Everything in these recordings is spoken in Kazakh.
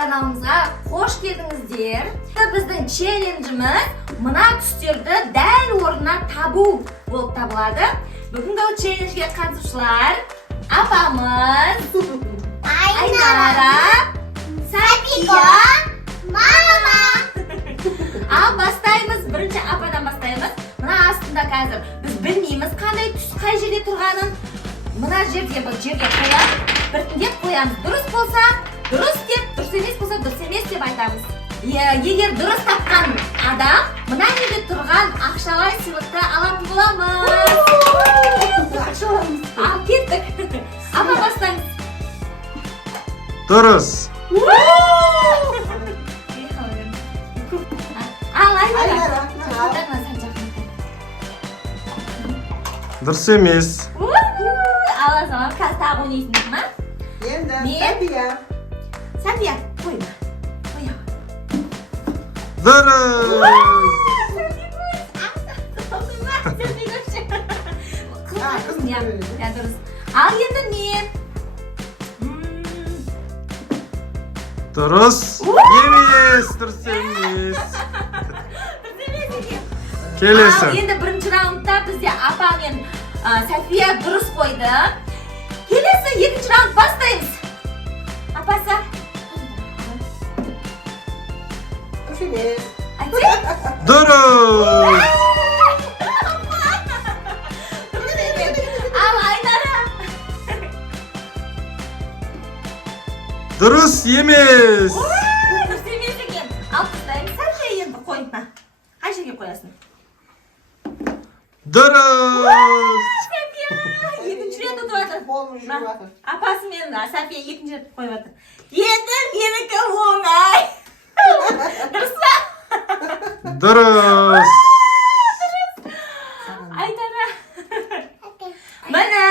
каналымызға қош келдіңіздер. Біздің челленджіміз мына түстерді дәл орнына табу болып табылады. Бүгінгі челленджге қатысушылар апамыз, Айнара, Сәпия, мама. Ал бастаймыз, бірінші ападан бастаймыз. Мына астында қазір біз білмейміз қандай түс қай жерде тұрғанын. Мына жерге қоямыз, біртіндеп қоямыз. Дұрыс болса, дұрыс деп, дұрыс емес болса, дұрыс емес деп айтамыз. Егер дұрыс тапқан адам мына жерде тұрған ақшалай сыйлықты алатын боламыз. Ал кеттік. Апа бастаймыз. Дұрыс. Ал Айнара. Дұрыс емес. Ала салам, қазір тағы ойнайсыңыз ма? Енді Сәпия, қойма. Дұрыс. Дұрыс. Ал енді мен. Дұрыс. Емес, дұрыс емес. Келесі. Ал енді бірінші раундта бізде апа мен Сәпия дұрыс қойды. Келесі екінші раунд бастаймыз. Апасы. Дұрыс. Ал Айнара. Дұрыс емес. Дұрыс емес екен. Ал тастаймыз. Сәпия енді қойма. Қай жерге қоясың? Дұрыс. Сәпия екінші рет ұтып жатыр. Апасы мен Сәпия екінші рет қойып жатыр. Енді менікі оңай. Дұрыс па? Дұрыс. Айнара. Міне,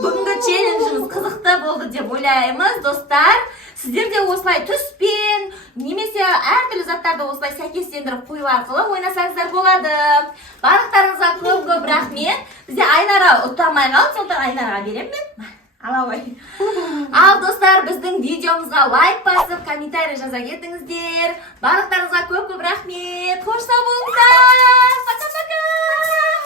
бүгінгі челленджіміз қызықты болды деп ойлаймыз, достар. Сіздер де осылай түспен, немесе әртүрлі заттарды осылай сәйкестендіріп қою арқылы ойнасаңыздар болады. Барлықтарыңызға көп рахмет. Бізде Айнара ұтамай қалды, сондықтан Айнараға беремін мен. Ала ғой. Ал достар, біздің видеомызға лайк басып, комментарий жаза кетіңіздер. Барлықтарыңызға көп рахмет. Қош сау болыңыздар.